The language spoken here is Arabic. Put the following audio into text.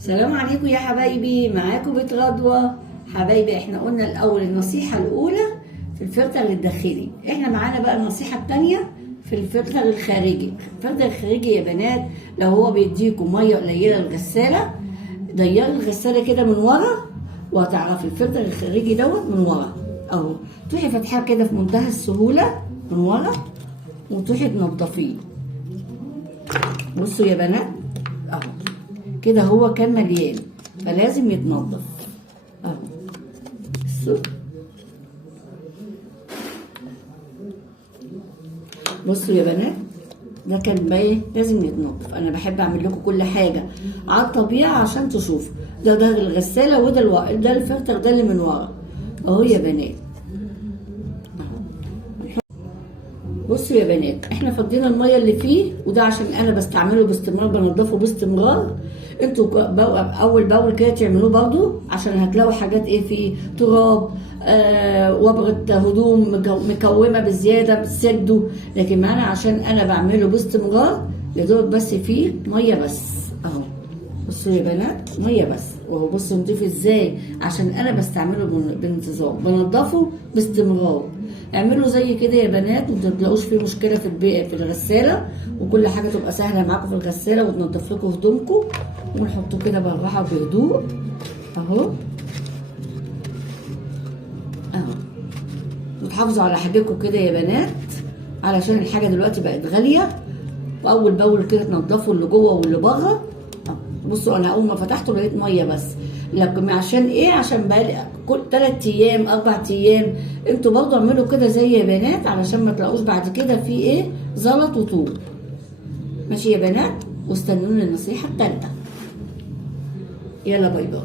السلام عليكم يا حبايبي، معاكم بيت غدوة. حبايبي احنا قلنا الاول النصيحة الاولى في الفلتر الداخلي، احنا معانا بقى النصيحة التانية في الفلتر الخارجي. الفلتر الخارجي يا بنات لو هو بيديكم مية قليلة الغسالة، ديري الغسالة كده من ورا وهتعرفي الفلتر الخارجي دوت من ورا اهو. تروحي فاتحاه كده في منتهى السهولة من ورا وتروحي تنضفيه. بصوا يا بنات اهو كده هو كان مليان فلازم يتنضف اهو. بصوا يا بنات ده كان باين لازم يتنضف. انا بحب اعمل لكم كل حاجه على الطبيعه عشان تشوفوا. ده الغساله وده ده الفلتر ده اللي من ورا اهو يا بنات. بصوا يا بنات احنا فضينا الميه اللي فيه، وده عشان انا بستعمله باستمرار، بنضفه باستمرار. انتوا اول باول كده تعملوه برضو عشان هتلاقوا حاجات ايه فيه، تراب وبرة هدوم مكومه بزياده بتسدوا. لكن معانا عشان انا بعمله باستمرار يا دوب بس فيه ميه بس اهو. بصوا يا بنات ميه بس، وهو بصوا نضيف ازاي عشان انا بستعمله بانتظام، بنضفه باستمرار. اعملوا زي كده يا بنات وما تلاقوش فيه مشكله في الغساله، وكل حاجه تبقى سهله معاكم في الغساله وتنضف لكم هدومكم. ونحطه كده بالراحه وبهدوء اهو اهو. وتحافظوا على حاجتكم كده يا بنات علشان الحاجه دلوقتي بقت غاليه، واول باول كده تنضفوا اللي جوه واللي بره. بصوا انا اول ما فتحته لقيت ميه بس، لكن عشان ايه؟ عشان بقالي كل 3 ايام 4 ايام. انتوا برضه اعملوا كده زي يا بنات علشان ما تلاقوش بعد كده في ايه زلط وطول. ماشي يا بنات، واستنوني النصيحه الثالثه. يلا باي باي.